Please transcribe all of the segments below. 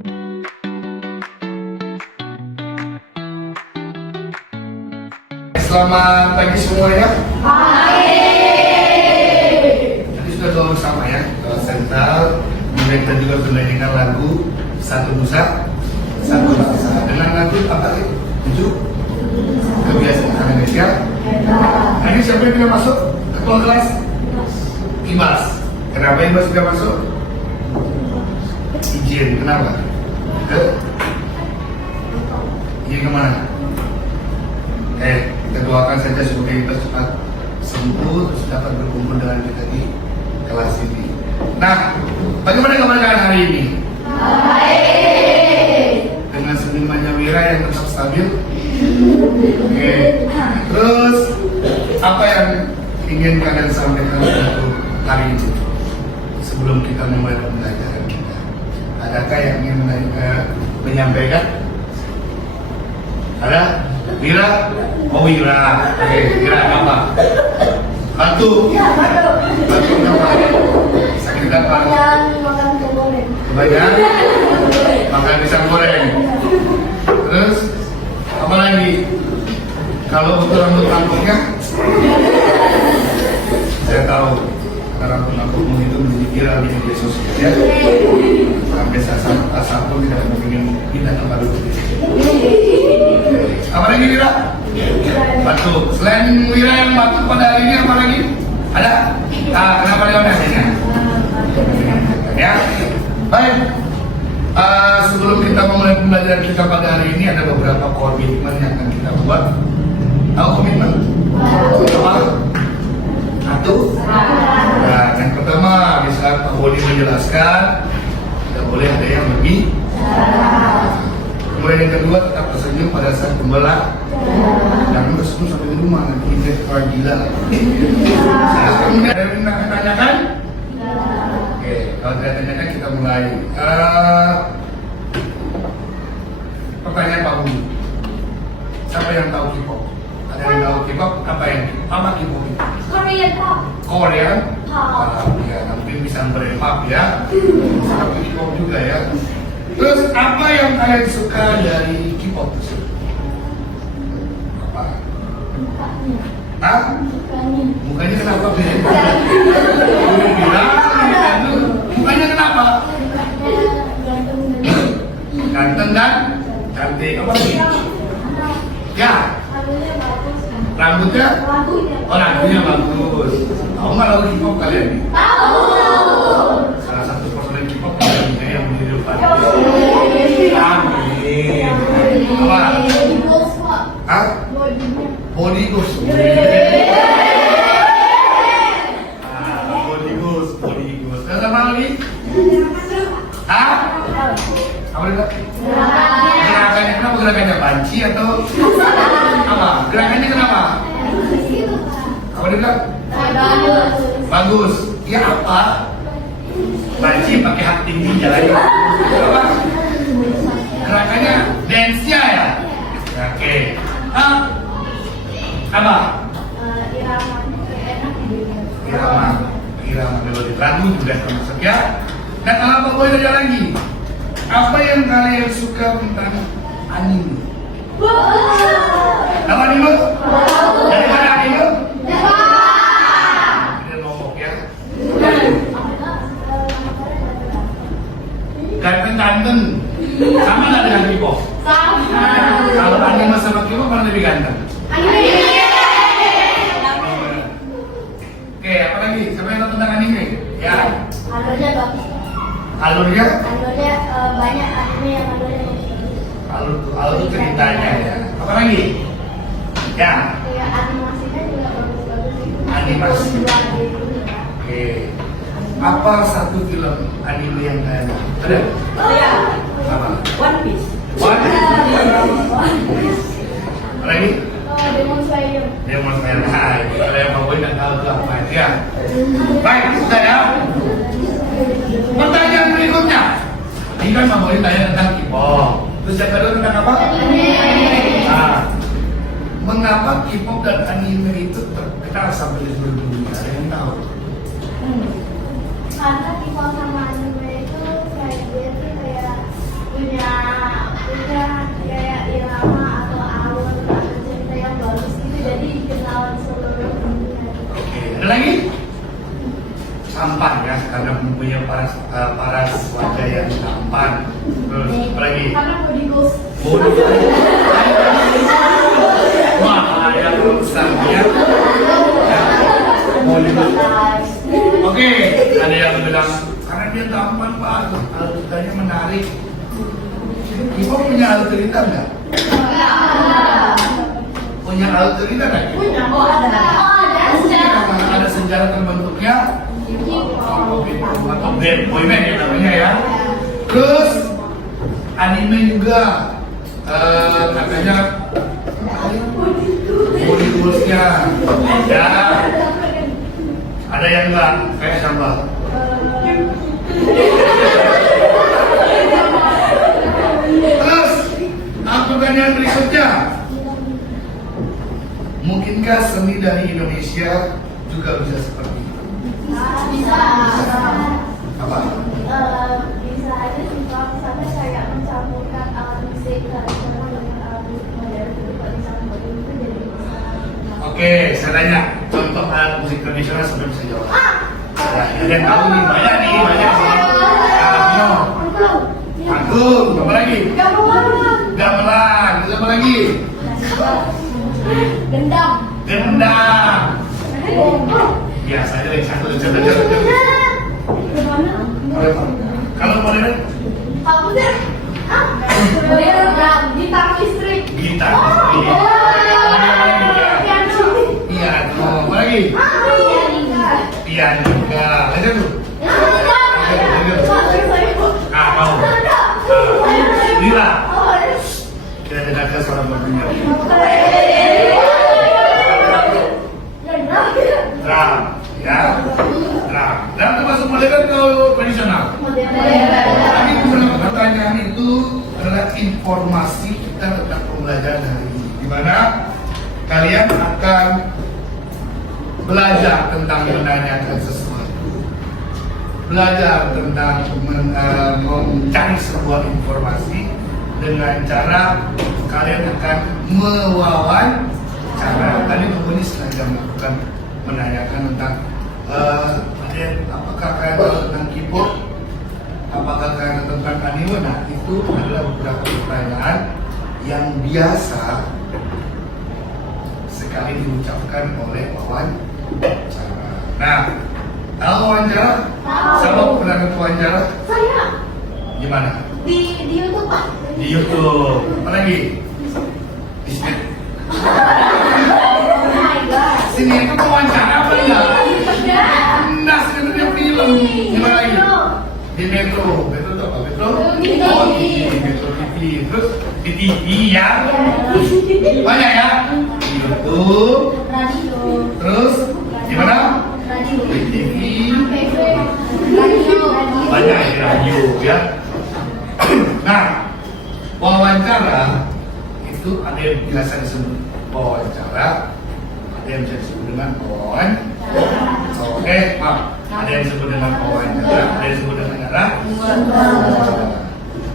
Selamat pagi semuanya. Hai. Tadi sudah doa bersama ya, doa sentral. Kemudian kita juga sudah nyanyikan lagu Satu Nusa, Satu Bangsa. Dengan lagu apa sih? 7 kebiasaan Indonesia. Nah, ini siapa yang tidak masuk? Ketua kelas? Ibas. Kenapa Ibas tidak masuk? Izin. Kenapa? Izin kemana? Kita doakan saja semoga Ibas cepat sembuh terus dapat berkumpul dengan kita di kelas ini. Nah, bagaimana kabar kalian hari ini? Baik. Dengan senyumannya Wira yang tetap stabil. Oke. Terus apa yang ingin kalian sampaikan untuk hari ini sebelum kita memulai pembelajaran kita? Adakah yang ingin menyampaikan? Ada? Wira? Oh Wira. Oke, Wira apa? Batu. Ya, baru. Batu apa? Sakit apa? Yang makan pisang goreng. Kebanyakan makan pisang goreng. Terus apa lagi? Kalau untuk rambut rambutnya, saya tahu karena rambut rambutmu itu menjadi viral di media sosial ya. Sampai asal pun tidak ingin pindah tempat duduk di sini. Apa lagi Wira? Batu. Selain Wira yang batu pada hari ini apa lagi? Ada? Kenapa dia nanya? Ya. Baik. Sebelum kita memulai pembelajaran kita pada hari ini ada beberapa komitmen yang akan kita buat. Tahu komitmen? Apa? Satu. Nah, yang pertama bisa Pak Bodi menjelaskan tidak boleh ada yang lebih. Kemudian yang kedua tetap tersenyum pada saat pembelah. Jangan tersenyum sampai di rumah nanti kita orang gila. Nah, kemudian ada yang menanyakan? Oke, kalau tidak tanyakan kita mulai. Pertanyaan Pak Budi. Siapa yang tahu K-pop? Ada yang tahu K-pop? Apa yang apa K-pop itu? Korean pop. Korean? Pop. Ya, nanti bisa beremap ya. Tapi K-pop juga ya. Terus apa yang kalian suka dari K-pop tersebut? Apa? Mukanya. Hah? Mukanya. Mukanya kenapa beda? Mukanya kenapa? Ganteng dan cantik. Apa lagi? Ya. Rambutnya bagus. Rambutnya? Rambutnya. Oh, rambutnya bagus. Tahu nggak lagu K-pop kalian? Tahu. Salah satu personel K-pop yang menjadi lupa. Amin. Apa? Hah? Body Ghost. Body Ghost, Body Ghost. Terus apa lagi? Hah? Apa itu? Gerakannya kenapa gerakannya banci atau apa? Gerakannya kenapa? Apa dia bilang? Bagus. Ya apa? Banci pakai hak tinggi jalan. Apa? Gerakannya dance-nya ya? Oke. Apa? Irama melodi lagu juga termasuk ya. Dan apa boleh tanya lagi? Apa yang kalian suka tentang anime? Apa anime? Dari mana anime? Ini ngomong ya. Ganteng-ganteng. Sama nggak dengan K-pop? Sama. Kalau anime sama K-pop mana lebih ganteng? Oke, apa lagi? Siapa yang tahu tentang anime? Ya. Alurnya bagus. Alurnya? Alurnya banyak anime yang alurnya bagus. Alur ceritanya ya. Apa lagi? Ya. Kayak animasinya juga bagus-bagus itu. Animasi. Oke. Apa satu film anime yang kalian ada? Oh ya. Apa? One Piece. What? Apa lagi? Demon Slayer. Demon Slayer. Hai, kalau yang mau nggak tahu itu apa ya? Baik, sudah ya. Pertanyaan berikutnya. Ini kan mau tanya tentang K-pop. Terus yang kedua tentang apa? Nah, mengapa K-pop dan anime itu terkenal sampai di seluruh dunia? Ada yang tahu? Karena K-pop sama anime itu kayak dia tuh kayak tampan ya, karena mempunyai paras wajah yang tampan. Terus apa lagi? Karena body goals. Bodoh. Wah, ada urusannya. Oke, ada yang bilang karena dia tampan Pak, alutannya menarik. Ibu punya alutan nggak? Punya alutan nggak? Punya. Oh ada. Ada sejarah terbentuknya. Atau band boyband ya namanya ya. Terus anime juga katanya body goals-nya ada yang enggak kayak sambal. Terus pertanyaan berikutnya, mungkinkah seni dari Indonesia juga bisa seperti itu? Bisa. Apa? Bisa aja sih kalau misalnya kayak mencampurkan alat musik tradisional dengan alat musik modern itu kalau dicampur itu jadi bisa. Oke, saya tanya contoh alat musik tradisional sampai bisa jawab. Nah, ada yang tahu nih, banyak nih. Pino, Agung, apa lagi? Gamelan, terus apa lagi? Gendam. Gendang. Biasa aja deh, satu. Kalau modern? Apa sih? Modern, gitar listrik. Gitar. Iya, apa lagi? Piano juga. Ada tuh. Mau. Lila. Kita dengarkan suara berdengar. Drum, ya. Drum termasuk modern atau tradisional? Tapi pertanyaan itu adalah informasi kita tentang pembelajaran hari ini, di mana kalian akan belajar tentang menanyakan sesuatu, belajar tentang mencari sebuah informasi dengan cara kalian akan mewawancara. Tadi pokoknya sengaja melakukan menanyakan tentang apakah kalian tahu tentang keyboard, apakah kalian tahu tentang anime. Nah, itu adalah beberapa pertanyaan yang biasa sekali diucapkan oleh wawancara. Nah, tahu wawancara? Siapa pernah ikut wawancara? Saya Gimana? di YouTube Pak. Di YouTube. Apa lagi? Di sini. Sini itu wawancara apa enggak? Nah, sebenarnya film. Gimana lagi? Di Metro. Metro itu apa? Metro? Oh, di Metro TV. Terus di TV ya? Banyak ya? Di YouTube. Radio. Terus di mana? Radio. Di TV. Radio. Banyak di radio ya. Nah, wawancara itu ada yang biasa disebut wawancara, ada yang bisa disebut dengan maaf, ada yang disebut dengan wawancara, ada yang disebut dengan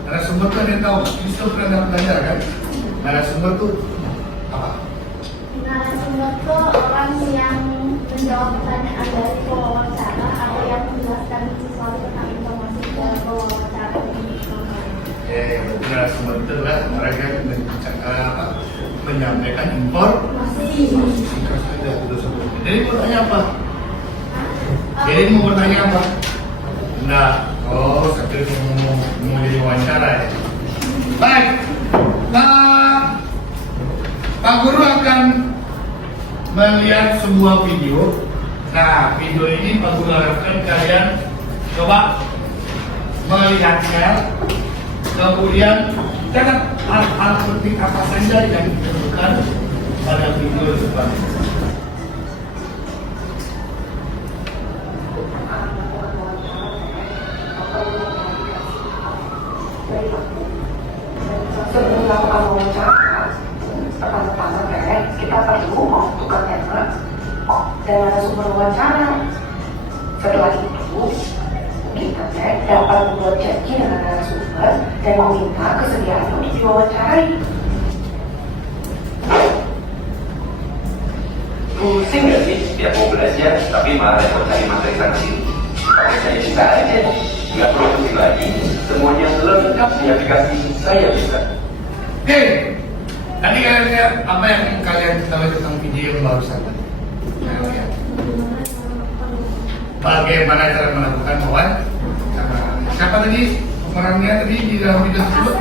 narasumber tuh ada yang tahu, itu pernah belajar kan? Narasumber tuh apa? Narasumber itu orang yang menjawab pertanyaan dari pewawancara atau yang menjelaskan sesuatu tentang informasi ke pewawancara. Narasumber itu adalah mereka yang menyampaikan informasi. Jadi mau tanya apa? Jadi mau bertanya apa? Nah, saya kira mau jadi wawancara ya. Baik, Pak Guru akan melihat sebuah video. Nah, video ini Pak Guru harapkan kalian coba melihatnya. Kemudian catat hal penting apa saja yang diperlukan pada video depan. Sebelum melakukan wawancara, pertama-tama kita perlu membutuhkan tema dan narasumber wawancara. Setelah itu, kita dapat membuat janji dengan narasumber dan meminta kesediaan untuk diwawancarai. Pusing gak sih? Tiap mau belajar, tapi malah repot cari materi sana sini. Pakai saya bisa aja, nggak perlu pusing lagi. Semuanya lengkap di aplikasi Saya Bisa. Oke, tadi kalian lihat apa yang kalian ketahui tentang video yang barusan tadi? Nah, lihat. Bagaimana cara melakukan wawancara? Siapa tadi pemerannya tadi di dalam video tersebut?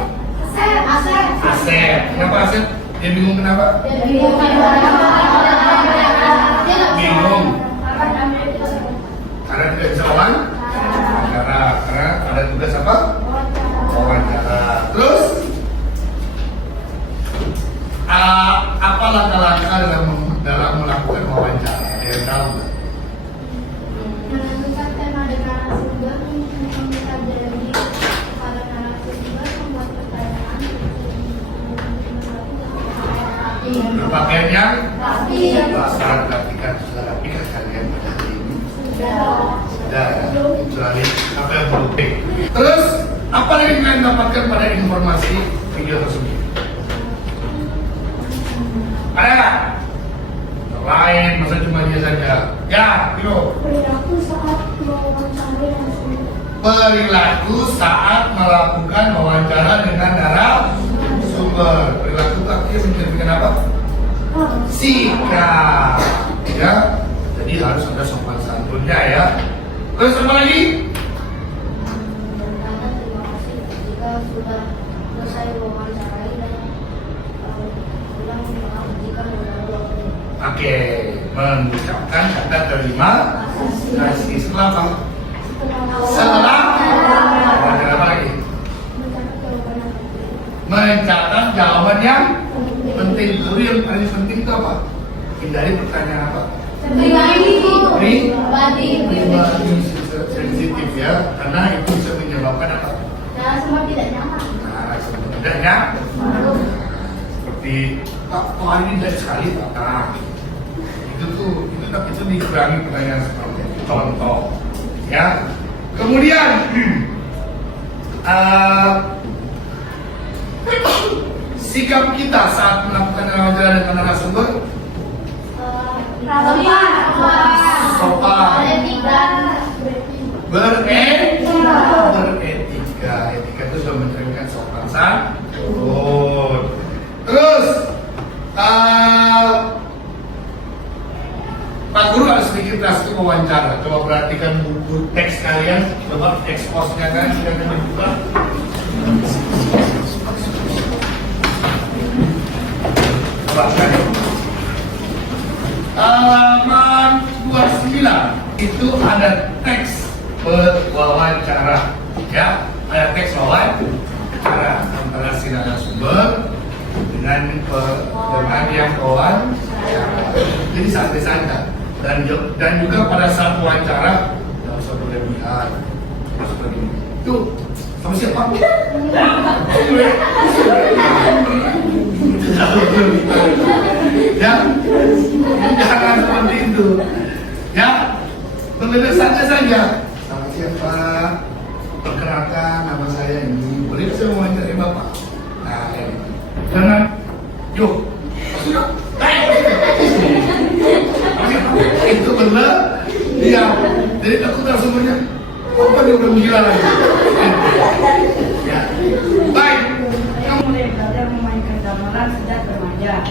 Asep. Kenapa Asep? Dia bingung kenapa? Bingung. Karena tidak bisa wawancara. Karena ada tugas apa? Wawancara. Terus apa langkah-langkah dalam melakukan wawancara? Ada yang tahu nggak? Menentukan tema dan narasumber, meminta janji kepada narasumber, membuat pertanyaan, Berpakaian yang rapi. Syarat rapikan, sudah rapikan kalian pada hari ini. Sudah ya, kecuali apa yang perlu. Terus apa yang kalian dapatkan pada informasi video tersebut? Ada nggak? Lain, masa cuma dia saja? Ya, Biro. Perilaku saat mewawancarai narasumber. Perilaku saat melakukan wawancara dengan narasumber. Perilaku itu artinya mencerminkan apa? Sikap. Ya, jadi harus ada sopan santunnya ya. Terus apa lagi? Berkata terima kasih jika sudah selesai mewawancarai dan ulang maaf jika mengganggu waktu. Oke, mengucapkan kata terima kasih setelah apa? Setelah wawancara apa lagi? Mencatat jawaban yang penting. Jadi yang paling penting itu apa? Hindari pertanyaan apa? Pribadi sensitif ya, karena itu bisa menyebabkan apa? Nah, semua tidak nyaman. Nah, sebenarnya seperti Pak, kok hari ini dari sekali Pak? Nah, itu dikurangi pertanyaan seperti itu. Contoh, ya. Kemudian sikap kita saat melakukan wawancara dengan narasumber sopan, beretika. Etika itu sudah mencerminkan sopan santun. Terus Pak Guru ada sedikit tes wawancara. Coba perhatikan buku teks kalian, coba expose-nya kan sudah kami buka. Coba kalian. Halaman 29 itu ada teks wawancara, ya, ada teks wawancara antara si narasumber dengan yang wawancara. Jadi santai-santai. Dan juga pada saat wawancara tidak usah berlebihan. Tuh, sama siapa? Ya, jangan seperti itu. Ya, berlebihan saja. Sama siapa? Perkenalkan, nama saya ini. Boleh saya wawancarai Bapak? Nah, ini. Jangan, yuk, sudah. Itu benar dia, jadi takut narasumbernya apa dia udah gila lagi ya. Baik, Saya mulai belajar memainkan gamelan sejak remaja.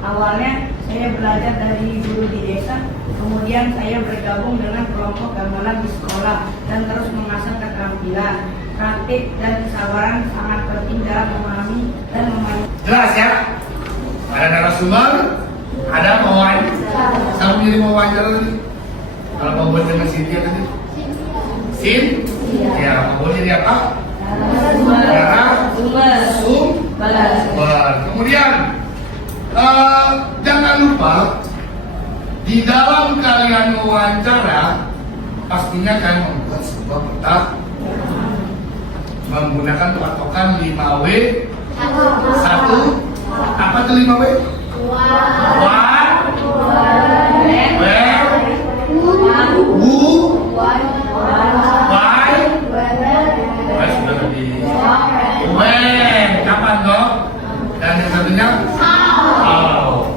Awalnya saya belajar dari guru di desa, kemudian saya bergabung dengan kelompok gamelan di sekolah dan terus mengasah keterampilan, praktik dan kesabaran sangat penting dalam memahami dan memainkan. jelas ya. Ada narasumber, ada wawancara. Siapa menjadi wawancara tadi? Kalau mau buat dengan Cynthia tadi? Ya, mau jadi apa? Narasumber. Kemudian jangan lupa di dalam kalian wawancara pastinya kalian membuat sebuah peta menggunakan patokan 5W 1. Apa itu 5W? What, where, who, why, sudah tadi. When, kapan dong? Dan yang satunya how.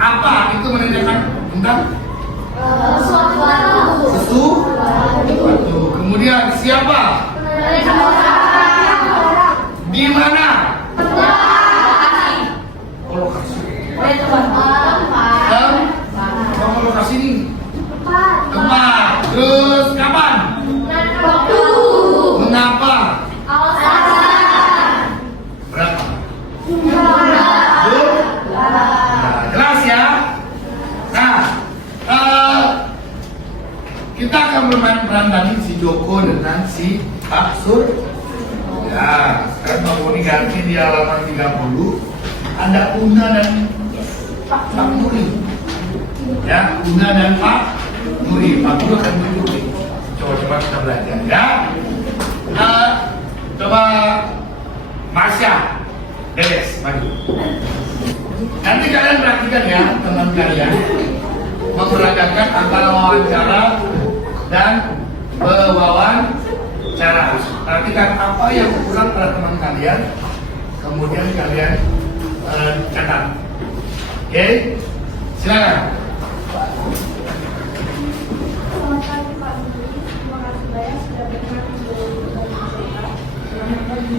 Apa itu menanyakan tentang sesuatu. Di mana? Oh, lokasi. Kamu lokasi ini? Tempat. Terus kapan? Mengapa? Berapa? Nah, jelas ya. Nah, kita akan bermain peran tadi si Joko dengan si Pak Sur. Ya, sekarang Pak Boni ganti di halaman 30. Ada Una dan Pak Nuri. Ya, Una dan Pak Nuri. Pak Nuri akan tunjukin. Coba-coba kita belajar ya. Coba Masya, beres, maju. Nanti kalian perhatikan ya, teman kalian memperagakan antara wawancara dan wawancara. Perhatikan apa yang kurang pada teman kalian, kemudian kalian catat. Oke, silakan. Selamat pagi Pak Menteri, terima kasih banyak sudah berkenan untuk berbagi cerita. Selamat pagi,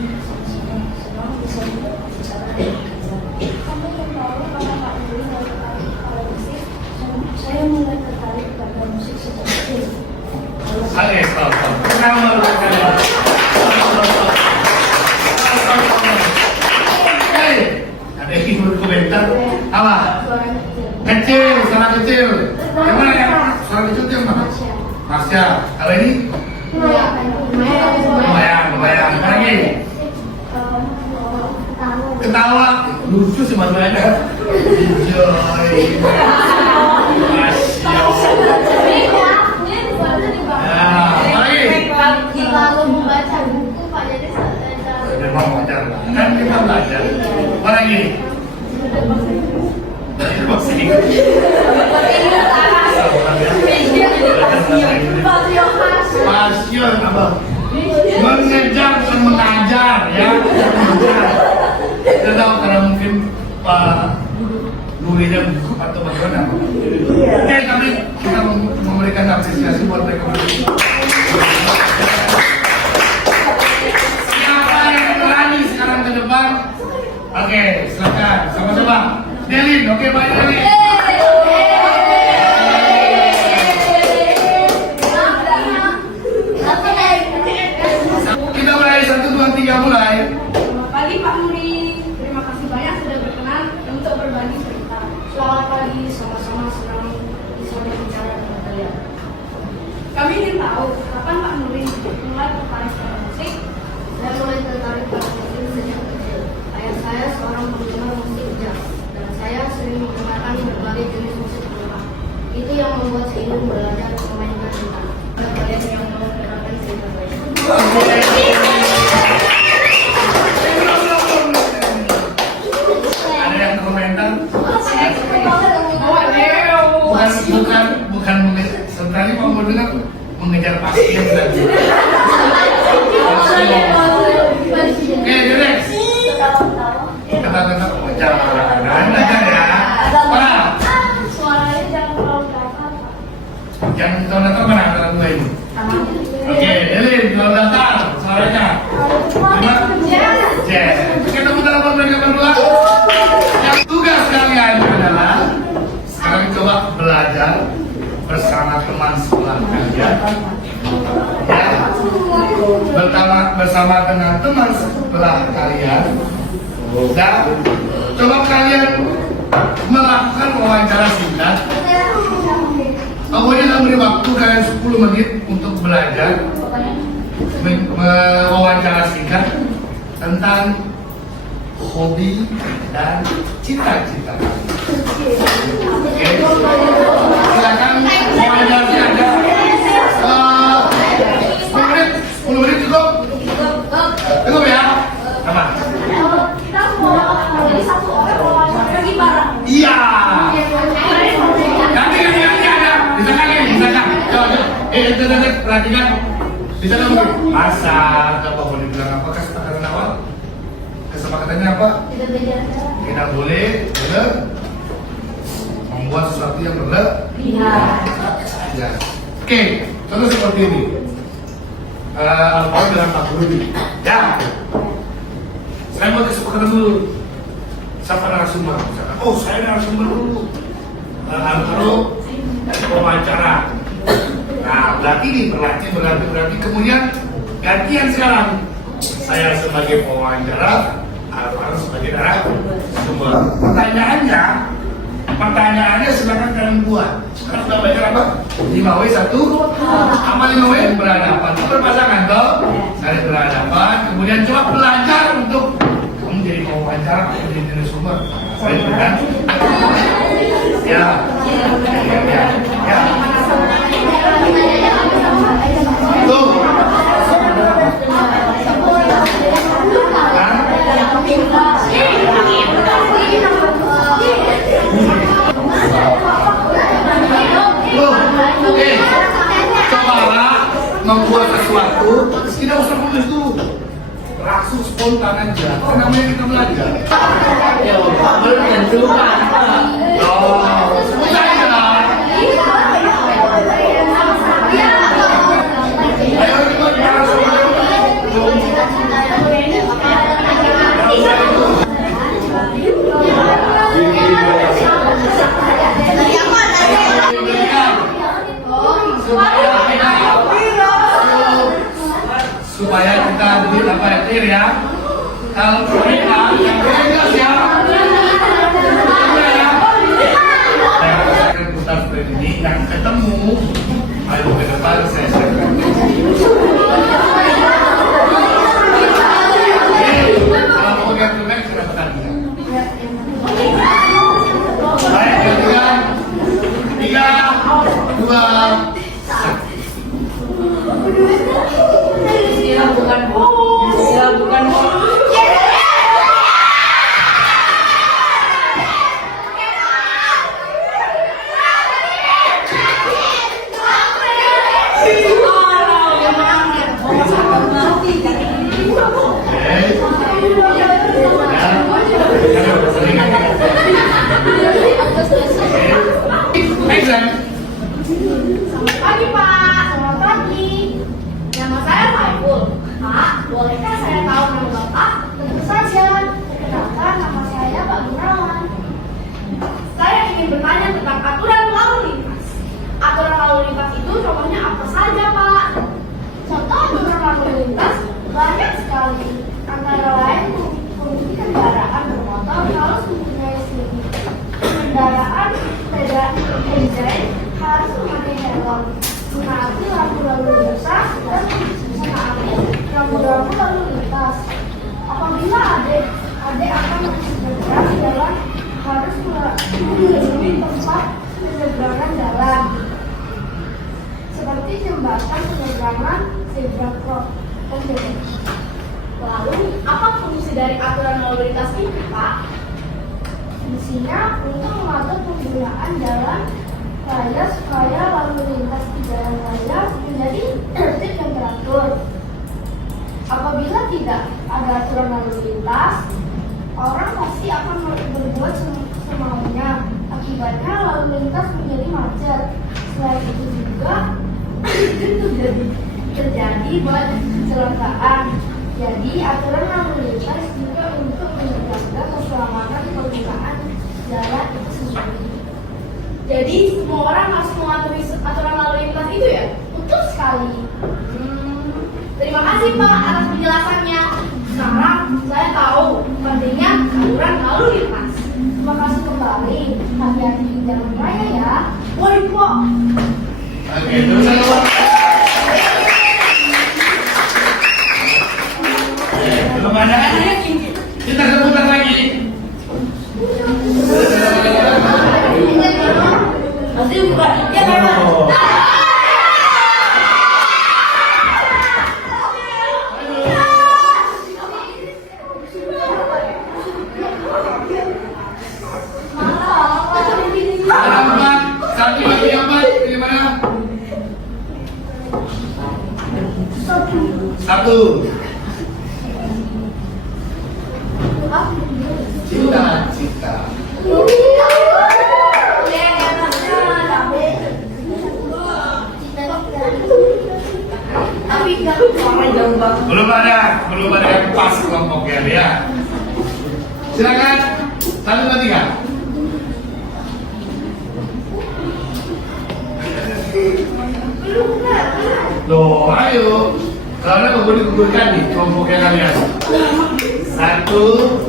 senang bisa berbicara dengan Anda. Kami ingin tahu karena Pak Menteri mau tertarik pada musik, saya mulai tertarik pada musik sejak kecil. Oke, stop. Sekarang baru kalian. Hei, ada yang ingin berkomentar? Apa? Suaranya kecil. Kecil, suara kecil. Yang mana ya? Suara kecil itu yang mana? Masya. Kalau ini? Lumayan. Lagi? Ketawa. Lucu sih masalahnya. Enjoy. Masya. Nah, lagi? Lalu membaca buku Pak, jadi Memang wajar. Kan kita belajar. Apa lagi? Passion apa? Mengejar dan mengajar ya. Kita tahu karena mungkin Pak Nuri dan Pak teman-teman apa? Oke, tapi kita memberikan apresiasi buat mereka. Siapa yang berani sekarang ke depan? Oke, silakan sama-sama. Delin, oke Pak Delin. Kita mulai 1, 2, 3 mulai. Selamat pagi Pak Nuri, terima kasih banyak sudah berkenan untuk berbagi cerita. Selamat pagi, sama-sama senang bisa berbicara dengan kalian. Kami ingin tahu kapan Pak Nuri mulai tertarik pada musik. Saya mulai tertarik pada musik sejak kecil. Ayah saya seorang penggemar musik jazz dan saya sering mendengarkan berbagai jenis musik rumah. Itu yang membuat saya ingin belajar memainkan gitar. Ada kalian yang mau mendengarkan cerita saya? Ada yang komentar? Bukan sebenarnya mau dengar mengejar pasien tadi. Oke, relax. Kata-kata wawancara, belajar ya. Mana? Suaranya jangan terlalu keras. Yang tahun datang mana antara dua ini? Oke, Delin, tahun datang suaranya. Lima? Jazz. Kita putar apa mereka berdua? Yang tugas kalian adalah sekarang coba belajar bersama teman sekolah kalian. Ya, bersama dengan teman sekolah kalian. Dan coba kalian melakukan wawancara singkat. Pokoknya dalam beri waktu kalian 10 menit untuk belajar wawancara singkat tentang hobi dan cita-cita. Oke, silakan wawancara ada 10 menit cukup? Cukup ya? Apa? Kita mau dari satu orang wawancara gimana? Iya. Nanti ada. Bisa kan? Coba. Perhatikan. Bisa kan? Masak, apa boleh bilang apa? Kesepakatan awal? Kesepakatannya apa? Tidak boleh membuat sesuatu yang berlebihan. Ya. Oke, contoh seperti ini. Alkohol dengan Pak Budi. Ya. Saya mau kesepakatan dulu. Siapa narasumber? Oh, saya narasumber dulu. Lalu wawancara. Nah, berarti kemudian gantian sekarang. Saya sebagai pewawancara, Alvaro sebagai narasumber. Pertanyaannya silakan kalian buat. Sekarang sudah belajar apa? 5W1. Apa 5W? Berhadapan. Berpasangan toh? Saling berhadapan. Kemudian coba belajar untuk kamu jadi pewawancara, kamu jadi narasumber. Saya berikan. Ya. Tuh. Cobalah membuat sesuatu, tidak usah tulis dulu, langsung spontan aja. Kan namanya kita belajar. Ya, belum tentu kan. Oh, saya lah. Ayo ikut narasumber. Supaya kita duit apa ya? Kalau mereka yang jelas ya. Saya rasakan putar seperti ini yang ketemu. Ayo ke depan saya serahkan. Kalau mau yang terbaik saya bertanya. Baik, gantian. 3, 2, 1. Bukan. Selamat pagi Pak, selamat pagi. Nama saya Faiful. Pak, bolehkah saya tahu nama Bapak? Tentu saja. Perkenalkan, nama saya Pak Gunawan. Saya ingin bertanya tentang aturan lalu lintas. Aturan lalu lintas itu contohnya apa saja Pak? Contoh aturan lalu lintas banyak sekali. Antara lain, pengemudi kendaraan bermotor harus mempunyai SIM. Kendaraan sepeda enjin harus memakai helm, menaati lampu lalu lintas dan menaati rambu-rambu lalu lintas. Apabila adik akan menyeberang jalan, harus melalui tempat penyeberangan jalan, seperti jembatan penyeberangan zebra crossing. Lalu, apa fungsi dari aturan lalu lintas ini, Pak? Fungsinya untuk mengatur penggunaan jalan raya supaya lalu lintas di jalan raya menjadi tertib dan teratur. Apabila tidak ada aturan lalu lintas, orang pasti akan berbuat semaunya. Akibatnya lalu lintas menjadi macet. Selain itu juga terjadi banyak kecelakaan. Jadi aturan lalu lintas juga untuk menjaga keselamatan penggunaan jalan itu sendiri. Jadi semua orang harus mematuhi aturan lalu lintas itu ya? Betul sekali. Terima kasih Pak atas penjelasannya. Sekarang saya tahu pentingnya aturan lalu lintas. Terima kasih kembali. Hati-hati di jalan raya ya. Woi Pak. Oke, terus belum ada. Kita sebentar lagi. Nanti bukan. Ya kan? Satu lagi yang di mana? Satu. Cita-cita. Belum ada yang pas kelompoknya ya. Silakan. 1, 2, 3. Loh, ayo. Karena kumpulkan nih kelompoknya kalian. 1.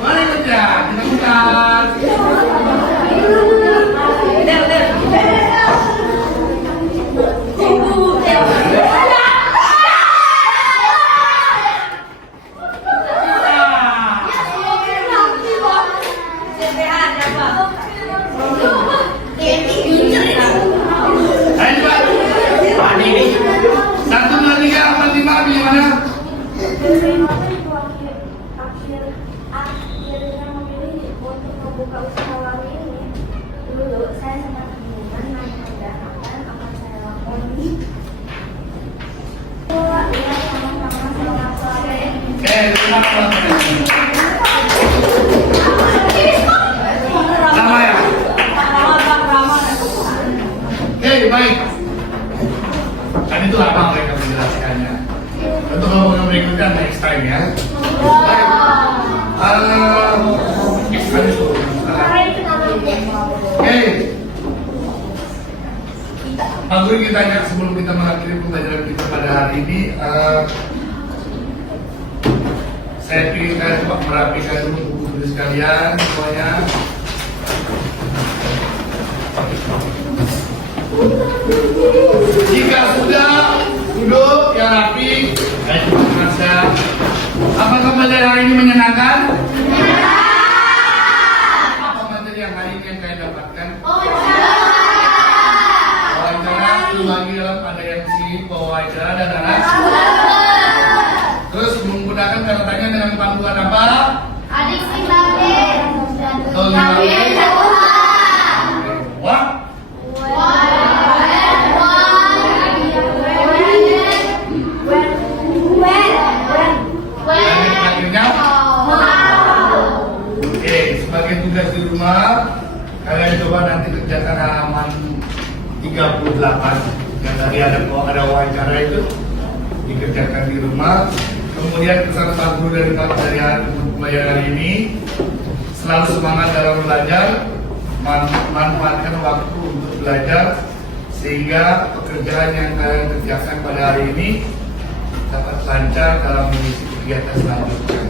Mari kerja, kita bukan. Ayo Pak. Pak ini. 1, 2, 3, 4, 5, gimana? Akhirnya memilih untuk membuka usaha warung ini. Dulu saya sangat kebingungan mana dan akan saya lakoni. Ya, sama-sama selamat sore. Selamat sore. Sama ya? Baik. Kan itu lama mereka menjelaskannya. Untuk ngomong berikutnya next time ya. Baik. Oke. Pak Guru, kita ingat sebelum kita mengakhiri pembelajaran kita pada hari ini, saya ingin kalian coba merapikan dulu buku-buku sekalian semuanya. Jika sudah duduk yang rapi, saya coba merasa. Apakah pembelajaran hari ini menyenangkan? Apa materi yang hari ini yang kalian dapatkan? Wawancara, itu lagi dalam ada yang di sini wawancara dan anak. Terus menggunakan kata tanya dengan panduan apa? Adik si Babe. Wah. Oke, sebagai tugas di rumah, kalian coba nanti kerjakan halaman 38 yang tadi ada wawancara itu dikerjakan di rumah. Kemudian pesan Pak Guru dari pembelajaran hari ini, selalu semangat dalam belajar, manfaatkan waktu untuk belajar sehingga pekerjaan yang kalian kerjakan pada hari ini dapat lancar dalam mengisi kegiatan selanjutnya.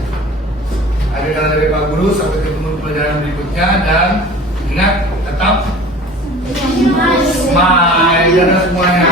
Akhir kata dari Pak Guru, sampai ketemu pelajaran berikutnya dan ingat tetap smile. Dadah semuanya.